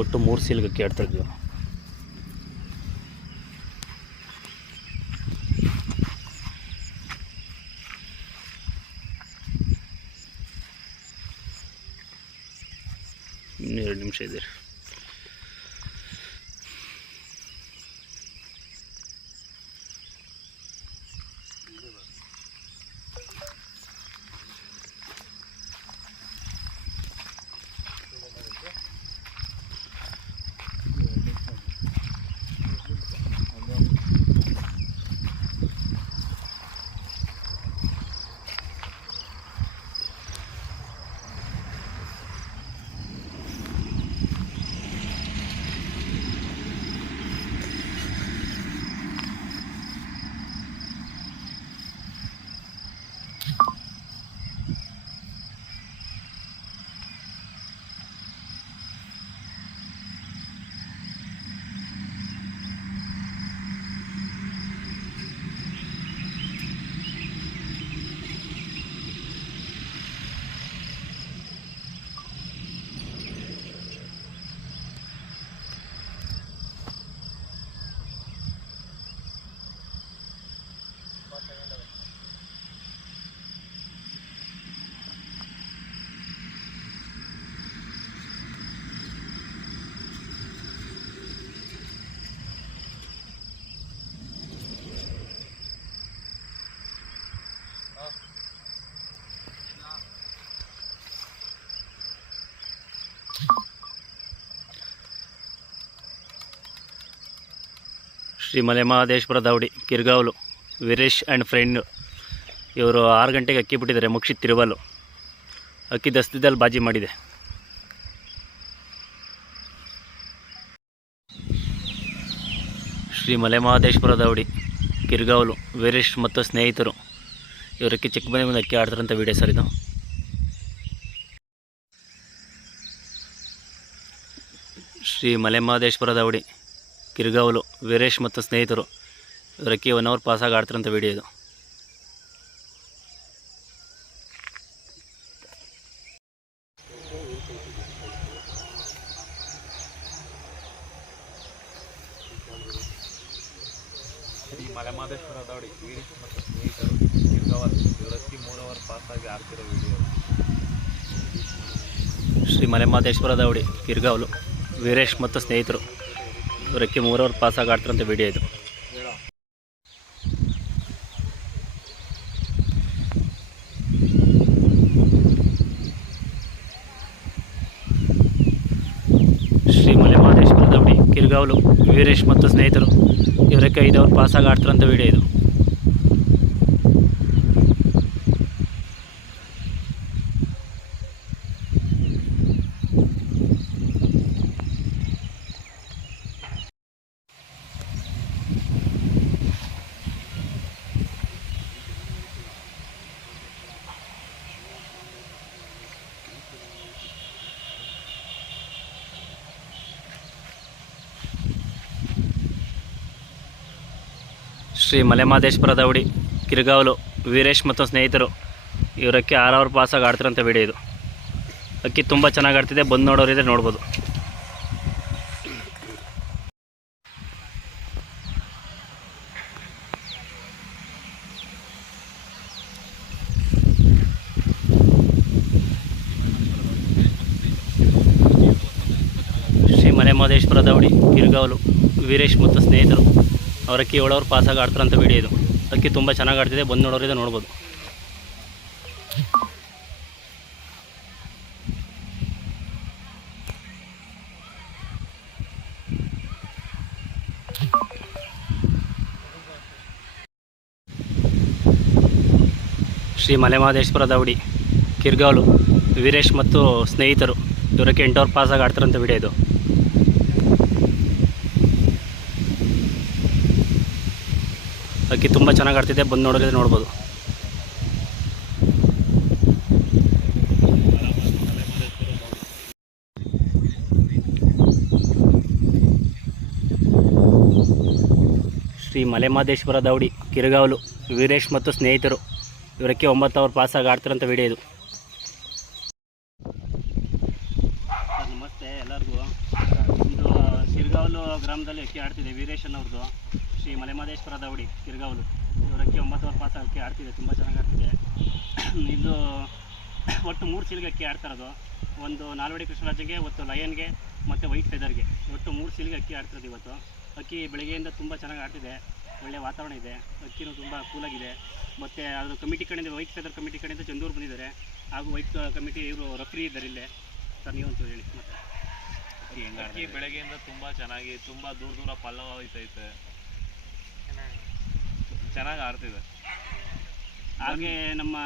ಒಟ್ಟು 3 ಸೀಲ್ಗಕ್ಕೆ ಆಡ್ತಾ ಇದ್ವಿ. ಇನ್ನೂ 2 ನಿಮಿಷ ಇದೆ. ಶ್ರೀ ಮಲೆಮಹದೇಶ್ವರ ದಾವಡಿ ಕಿರ್ಗಾವಲು ವೀರೇಶ್ ಆ್ಯಂಡ್ ಫ್ರೆಂಡ್ ಇವರು 6 ಗಂಟೆಗೆ ಅಕ್ಕಿ ಬಿಟ್ಟಿದ್ದಾರೆ. ಮುಕ್ಷಿತ್ ತಿರುವಲು ಅಕ್ಕಿ ದಸ್ತಿದಲ್ಲಿ ಬಾಜಿ ಮಾಡಿದೆ. ಶ್ರೀ ಮಲೆಮಹದೇಶ್ವರ ದಾವಡಿ ಕಿರ್ಗಾವಲು ವೀರೇಶ್ ಮತ್ತು ಸ್ನೇಹಿತರು ಇವರಕ್ಕೆ ಚಿಕ್ಕ ಮನೆ ಮುಂದೆ ಅಕ್ಕಿ ಆಡ್ತಾರಂಥ ವೀಡಿಯೋ ಸರ್ ಇದು. ಶ್ರೀ ಮಲೆಮಹದೇಶ್ವರ ದಾವಡಿ ಕಿರ್ಗಾವಲು ವೀರೇಶ್ ಮತ್ತು ಸ್ನೇಹಿತರು ಇವರಕ್ಕೆ 1 ಅವರ್ ಪಾಸಾಗಿ ಆಡ್ತಾರಂಥ ವೀಡಿಯೋ ಇದು. ಶ್ರೀ ಮಲೆಮಹದೇಶ್ವರ ದಾವಡಿ ವೀರೇಶ್ ಮತ್ತು ಸ್ನೇಹಿತರು ಕಿರ್ಗಾವಲು ಇವರಕ್ಕೆ 3 ಅವರ್ ಪಾಸಾಗಿ ಆಡ್ತಿರೋ ವಿಡಿಯೋ. ಶ್ರೀ ಮಲೆಮಹದೇಶ್ವರ ದಾವಡಿ ಕಿರ್ಗಾವಲು ವೀರೇಶ್ ಮತ್ತು ಸ್ನೇಹಿತರು ಇವರಕ್ಕೆ 3 ಅವರ್ ಪಾಸಾಗಿ ಆಡ್ತಾರಂಥ ವೀಡಿಯೋ ಇದು. ಶ್ರೀ ಮಲೆಮಹದೇಶ್ವರ ದಾವಡಿ ಕಿರ್ಗಾವಲು ವೀರೇಶ್ ಮತ್ತು ಸ್ನೇಹಿತರು ಇವರಕ್ಕೆ 5 ಅವರ್ ಪಾಸಾಗಿ ಆಡ್ತಾರಂಥ ವೀಡಿಯೋ ಇದು. ಶ್ರೀ ಮಲೆಮಹದೇಶ್ವರ ದಾವಡಿ ಕಿರ್ಗಾವಲು ವೀರೇಶ್ ಮತ್ತು ಸ್ನೇಹಿತರು ಇವರಕ್ಕೆ 6 ಅವರ್ ಪಾಸಾಗಿ ಆಡ್ತಿರೋಂಥ ವಿಡಿಯೋ ಇದು. ಅಕ್ಕಿ ತುಂಬ ಚೆನ್ನಾಗಿ ಆಡ್ತಿದೆ, ಬಂದು ನೋಡೋರಿದ್ರೆ ನೋಡ್ಬೋದು. ಶ್ರೀ ಮಲೆಮಹದೇಶ್ವರ ದಾವಡಿ ಕಿರ್ಗಾವಲು ವೀರೇಶ್ ಮತ್ತು ಸ್ನೇಹಿತರು ಅವರಕ್ಕೆ 7 ಅವರ್ ಪಾಸಾಗಿ ಆಡ್ತಾರಂಥ ವೀಡಿಯೋ ಇದು. ಅಕ್ಕಿ ತುಂಬ ಚೆನ್ನಾಗಿ ಆಡ್ತಿದೆ, ಬಂದು ನೋಡೋರಿದೆ ನೋಡ್ಬೋದು. ಶ್ರೀ ಮಲೆಮಹದೇಶ್ವರ ದಾವಡಿ ಕಿರ್ಗಾವಲು ವೀರೇಶ್ ಮತ್ತು ಸ್ನೇಹಿತರು ಇವರಕ್ಕೆ 8 ಅವರ್ ಪಾಸಾಗಿ ಆಡ್ತಾರಂಥ ವೀಡಿಯೋ ಇದು. ಅಕ್ಕಿ ತುಂಬ ಚೆನ್ನಾಗಿ ಆಡ್ತಿದೆ, ಬಂದು ನೋಡೋರಿದ್ರೆ ನೋಡ್ಬೋದು. ಶ್ರೀ ಮಲೆಮಹದೇಶ್ವರ ದಾವಡಿ ಕಿರ್ಗಾವಲು ವೀರೇಶ್ ಮತ್ತು ಸ್ನೇಹಿತರು ಇವರಕ್ಕೆ 9 ಅವರ್ ಪಾಸಾಗಿ ಆಡ್ತಾರಂಥ ವಿಡಿಯೋ ಇದು. ನಮಸ್ತೆ ಎಲ್ಲರಿಗೂ. ಕಿರ್ಗಾವಲು ಗ್ರಾಮದಲ್ಲಿ ಅಕ್ಕಿ ಆಡ್ತಿದೆ. ವೀರೇಶ್ ಅನ್ನೋರ್ದು ಶ್ರೀ ಮಲೆಮಹದೇಶ್ವರ ದೌಡಿ ಕಿರ್ಗಾವಲು. ಇವ್ರ ಅಕ್ಕಿ 9 ಪಾಸ ಅಕ್ಕಿ ಆಡ್ತಿದೆ, ತುಂಬ ಚೆನ್ನಾಗಿ ಆಡ್ತಿದೆ. ಇದು ಒಟ್ಟು 3 ಸೀಲ್ಗೆ ಅಕ್ಕಿ ಆಡ್ತಾ ಇರೋದು. ಒಂದು ನಾಲ್ವಡಿ ಕೃಷ್ಣರಾಜಗೆ, ಒತ್ತು ಲಯನ್ಗೆ ಮತ್ತು ವೈಟ್ ಫೆದರ್ಗೆ, ಒಟ್ಟು 3 ಸೀಲ್ಗೆ ಅಕ್ಕಿ ಆಡ್ತಿರೋದು ಇವತ್ತು. ಅಕ್ಕಿ ಬೆಳಗ್ಗೆಯಿಂದ ತುಂಬ ಚೆನ್ನಾಗಿ ಆಡ್ತಿದೆ, ಒಳ್ಳೆಯ ವಾತಾವರಣ ಇದೆ, ಅಕ್ಕಿನೂ ತುಂಬ ಕೂಲಾಗಿದೆ. ಮತ್ತು ಅದು ಕಮಿಟಿ ಕಡೆಯಿಂದ, ವೈಟ್ ಫೆದರ್ ಕಮಿಟಿ ಕಡೆಯಿಂದ ಚಂದೂರು ಬಂದಿದ್ದಾರೆ, ಹಾಗೂ ವೈಟ್ ಕಮಿಟಿ ಇವರು ರೆಫ್ರಿ ಇದ್ದಾರೆ ಇಲ್ಲೇ. ಸರ್ ನೀವು ಅಂತ ಹೇಳಿ ಮತ್ತೆ ಅಕ್ಕಿ ಬೆಳಗ್ಗೆಯಿಂದ ತುಂಬ ಚೆನ್ನಾಗಿ, ತುಂಬ ದೂರ ಪಲ್ಲವ ಹೋಯ್ತೈತೆ, ಚೆನ್ನಾಗಿ ಆಡ್ತಿದೆ. ಹಾಗೆ ನಮ್ಮ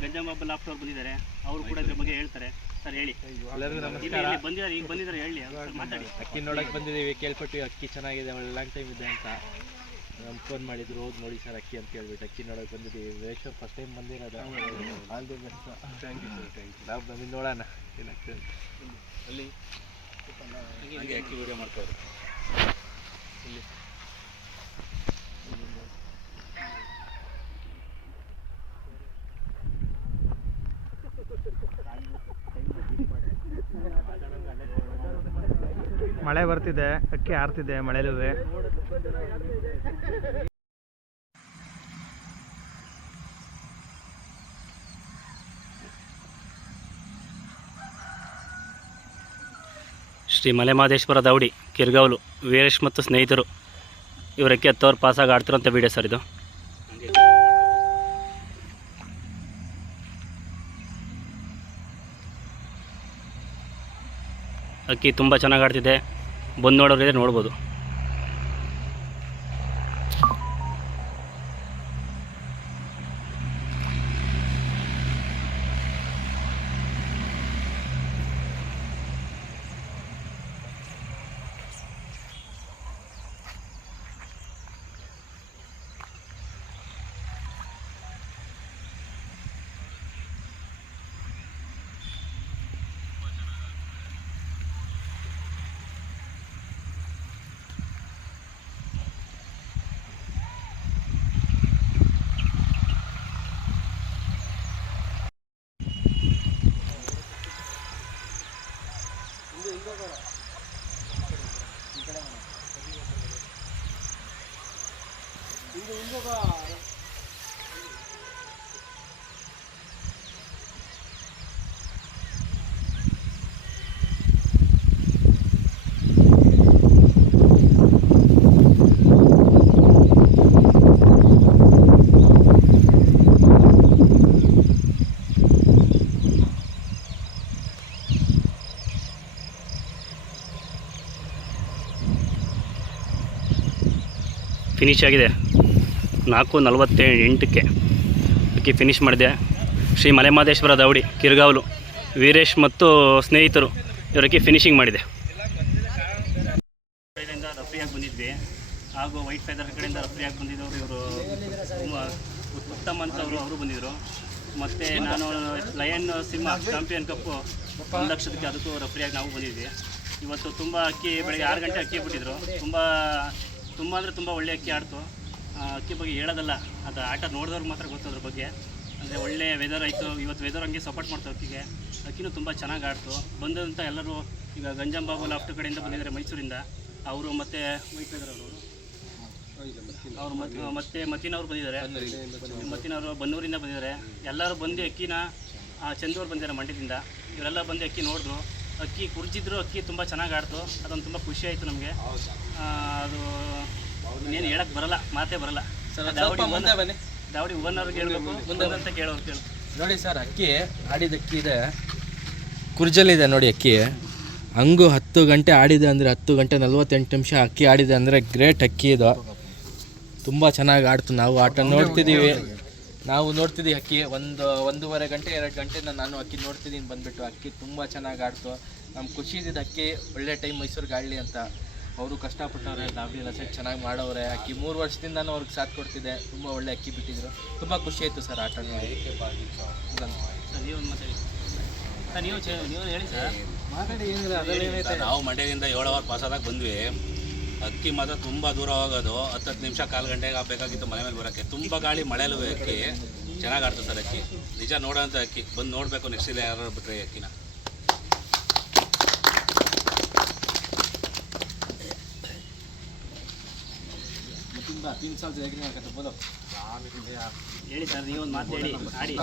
ಗಂಜಮ್ಮ ಲಾಫ್ಟ್ ಅವ್ರು ಬಂದಿದ್ದಾರೆ, ಅವರು ಕೂಡ ಇದ್ರ ಬಗ್ಗೆ ಹೇಳ್ತಾರೆ. ಸರ್ ಹೇಳಿ. ಎಲ್ಲರಿಗೂ ನಮಸ್ಕಾರ. ಬಂದಿದ್ದಾರೆ, ಈಗ ಬಂದಿದ್ದಾರೆ, ಹೇಳಿ ಮಾತಾಡಿ. ಅಕ್ಕಿ ನೋಡಕ್ಕೆ ಬಂದಿದ್ದೀವಿ, ಕೇಳ್ಪಟ್ಟು ಅಕ್ಕಿ ಚೆನ್ನಾಗಿದೆ, ಒಳ್ಳೆ ಲಾಂಗ್ ಟೈಮ್ ಇದೆ ಅಂತ ನಮ್ಗೆ ಫೋನ್ ಮಾಡಿದ್ರು. ಹೋಗಿ ನೋಡಿ ಸರ್ ಅಕ್ಕಿ ಅಂತ ಹೇಳ್ಬಿಟ್ಟು ಅಕ್ಕಿ ನೋಡೋಕೆ ಬಂದಿದ್ದೀವಿ. ವೇಶ್ವರ್ ಫಸ್ಟ್ ಟೈಮ್ ಬಂದಿರೋದು. All the best. Thank you sir, thank you. ನಾವು ಬಂದು ನೋಡೋಣ ಏನಾಗ್ತದೆ ಅಲ್ಲಿ. ಅಕ್ಕಿ ವಿಡಿಯೋ ಮಾಡ್ತಾರೆ ಇಲ್ಲಿ. ಮಳೆ ಬರ್ತಿದೆ, ಅಕ್ಕಿ ಆರ್ತಿದೆ ಮಳೆಲುವೆ. ಶ್ರೀ ಮಲೆಮಹದೇಶ್ವರ ದೌಡಿ ಕಿರ್ಗಾವಲು ವೀರೇಶ್ ಮತ್ತು ಸ್ನೇಹಿತರು ಇವರಕ್ಕೆ 10 ಪಾಸಾಗಿ ಆಡ್ತಿರೋಂಥ ವೀಡಿಯೋ ಸರ್ ಇದು. ಅಕ್ಕಿ ತುಂಬ ಚೆನ್ನಾಗಿ ಆಡ್ತಿದೆ, ಬಂದು ನೋಡೋರಿದ್ರೆ ನೋಡ್ಬೋದು. ಫಿನಿಶ್ ಆಗಿದೆ. 4:48ಕ್ಕೆ ಅಕ್ಕಿ ಫಿನಿಶ್ ಮಾಡಿದೆ. ಶ್ರೀ ಮಲೆಮಹದೇಶ್ವರ ದೌಡಿ ಕಿರ್ಗಾವಲು ವೀರೇಶ್ ಮತ್ತು ಸ್ನೇಹಿತರು ಇವರಕ್ಕೆ ಫಿನಿಶಿಂಗ್ ಮಾಡಿದೆ. ಕಡೆಯಿಂದ ರೆಫ್ರಿಯಾಗಿ ಬಂದಿದ್ವಿ, ಹಾಗೂ ವೈಟ್ ಫೆದರ್ ಕಡೆಯಿಂದ ರೆಫ್ರಿಯಾಗಿ ಬಂದಿದ್ದವರು ಇವರು ಉತ್ತಮ್ ಅಂತವರು ಅವರು ಬಂದಿದ್ದರು. ಮತ್ತು ನಾನು ಲಯನ್ ಸಿನಿಮಾ ಚಾಂಪಿಯನ್ ಕಪ್ಪು 1 ಲಕ್ಷಕ್ಕೆ ಅದಕ್ಕೂ ರೆಫ್ರಿಯಾಗಿ ನಾವು ಬಂದಿದ್ವಿ. ಇವತ್ತು ತುಂಬ ಅಕ್ಕಿ ಬೆಳಗ್ಗೆ 6 ಗಂಟೆ ಅಕ್ಕಿ ಬಿಟ್ಟಿದ್ರು. ತುಂಬ ಅಂದರೆ ತುಂಬ ಒಳ್ಳೆ ಅಕ್ಕಿ ಆಡ್ತು. ಅಕ್ಕಿ ಬಗ್ಗೆ ಹೇಳೋದಲ್ಲ, ಅದು ಆಟ ನೋಡಿದವ್ರಿಗೆ ಮಾತ್ರ ಗೊತ್ತು ಅದ್ರ ಬಗ್ಗೆ. ಅಂದರೆ ಒಳ್ಳೆ ವೆದರ್ ಆಯಿತು ಇವತ್ತು, ವೆದರ್ ಹಂಗೆ ಸಪೋರ್ಟ್ ಮಾಡ್ತು ಅಕ್ಕಿಗೆ. ಅಕ್ಕಿನೂ ತುಂಬ ಚೆನ್ನಾಗಿ ಆಡ್ತು. ಬಂದಂಥ ಎಲ್ಲರೂ ಈಗ ಗಂಜಮ್ ಬಾಬು ಲಾಫ್ಟ್ ಕಡೆಯಿಂದ ಬಂದಿದ್ದಾರೆ ಮೈಸೂರಿಂದ, ಅವರು ಮತ್ತು ವೈಟ್ ವೆದರ್ ಅವರು ಮತ್ತು ಮತ್ತಿನವ್ರು ಬಂದಿದ್ದಾರೆ. ಮತ್ತಿನವರು ಬನ್ನೂರಿಂದ ಬಂದಿದ್ದಾರೆ. ಎಲ್ಲರೂ ಬಂದು ಅಕ್ಕಿನ ಚಂದೂರು ಬಂದಿದ್ದಾರೆ ಮಂಡ್ಯದಿಂದ. ಇವರೆಲ್ಲ ಬಂದು ಅಕ್ಕಿ ನೋಡಿದ್ರು, ಅಕ್ಕಿ ಕುರ್ಜಿದ್ರು, ಅಕ್ಕಿ ತುಂಬ ಚೆನ್ನಾಗಿ ಆಡ್ತು. ಅದೊಂದು ತುಂಬ ಖುಷಿ ಆಯಿತು ನಮಗೆ. ಅದು ಇನ್ನೇನು ಹೇಳಕ್ಕೆ ಬರಲ್ಲ, ಮಾತೇ ಬರಲ್ಲ. ದಾವಡಿ ಓನರ್ಗೆ ಹೇಳ್ಬೇಕು, ಮುಂದೆ ಅಂತ ಕೇಳೋರು ಕೇಳು. ನೋಡಿ ಸರ್, ಅಕ್ಕಿ ಆಡಿದ ಅಕ್ಕಿ ಇದೆ, ಕುರ್ಜಲ್ಲಿದೆ ನೋಡಿ ಅಕ್ಕಿ. ಹಂಗೂ 10 ಗಂಟೆ ಆಡಿದೆ ಅಂದರೆ 10 ಗಂಟೆ 48 ನಿಮಿಷ ಅಕ್ಕಿ ಆಡಿದೆ ಅಂದರೆ ಗ್ರೇಟ್ ಅಕ್ಕಿ ಇದು. ತುಂಬ ಚೆನ್ನಾಗಿ ಆಡ್ತು. ನಾವು ಆಟ ನೋಡ್ತಿದ್ದೀವಿ ಅಕ್ಕಿ 1.5 ಗಂಟೆ 2 ಗಂಟೆಯಿಂದ ನಾನು ಅಕ್ಕಿ ನೋಡ್ತಿದ್ದೀನಿ ಬಂದುಬಿಟ್ಟು. ಅಕ್ಕಿ ತುಂಬ ಚೆನ್ನಾಗಿ ಆಡ್ತು. ನಮ್ಗೆ ಖುಷಿ ಇದ್ದಿದ್ದು ಅಕ್ಕಿ ಒಳ್ಳೆ ಟೈಮ್ ಮೈಸೂರಿಗೆ ಆಡಲಿ ಅಂತ. ಅವರು ಕಷ್ಟಪಟ್ಟವ್ರೆ, ದಾವಡಿ ಎಲ್ಲ ಸೆಟ್ ಚೆನ್ನಾಗಿ ಮಾಡವ್ರೆ. ಅಕ್ಕಿ 3 ವರ್ಷದಿಂದನೂ ಅವ್ರಿಗೆ ಸಾಥ್ ಕೊಡ್ತಿದೆ. ತುಂಬ ಒಳ್ಳೆ ಅಕ್ಕಿ ಬಿಟ್ಟಿದ್ರು. ತುಂಬ ಖುಷಿ ಆಯಿತು ಸರ್ ಆಟ ನೋಡಿ. ನೀವು ಹೇಳಿ ಸರ್. ಮಾತಾಡಿ, ಏನಿಲ್ಲ ಅದರಲ್ಲಿ ಏನೈತೆ. ನಾವು ಮಂಡ್ಯದಿಂದ 7 ಅವರ್ ಪಾಸಾದಾಗ ಬಂದ್ವಿ. ಅಕ್ಕಿ ಮಾತ್ರ ತುಂಬ ದೂರ ಹೋಗೋದು, 10 ನಿಮಿಷ 1/4 ಗಂಟೆಗೆ ಬೇಕಾಗಿತ್ತು ಮನೆ ಮೇಲೆ ಬರೋಕ್ಕೆ. ತುಂಬ ಗಾಳಿ ಮಳೆಯಲ್ಲೂ ಅಕ್ಕಿ ಚೆನ್ನಾಗಿ ಆಡ್ತದೆ ಸರ್. ಅಕ್ಕಿ ನಿಜ ನೋಡೋಂಥ ಅಕ್ಕಿ, ಬಂದು ನೋಡಬೇಕು ನೆಕ್ಸ್ಟ್ ಇಲ್ಲ ಯಾರು ಬಿಟ್ಟರೆ ಅಕ್ಕಿನ. ಹೇಳಿ ಸರ್, ನೀವೊಂದು ಮಾತು ಹೇಳಿ ಆಡಿ.